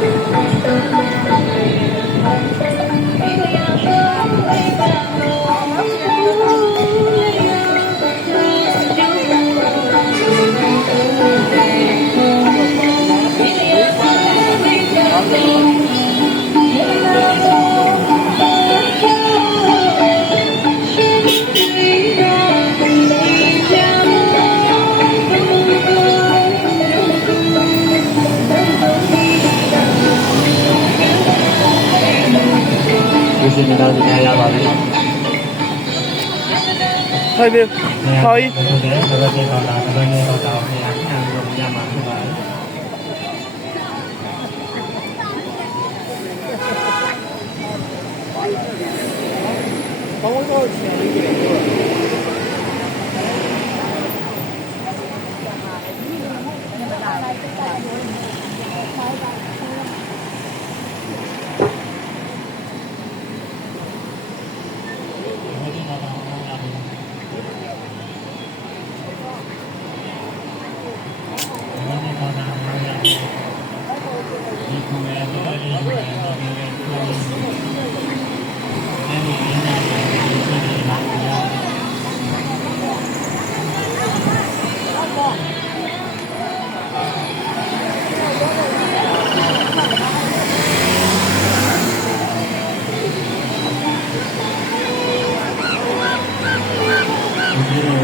Thank you. လူရှင်မိသားစုများရပါပြီ။ဟုတ်ပြီ။ဟောဤဟုတ်တယ်ဒါပဲတော့ဒါပဲတော့တော့ခင်ဗျာခံလို့ရမှာဖြစ်ပါတယ်။帮我找钱。Thank yeah. you.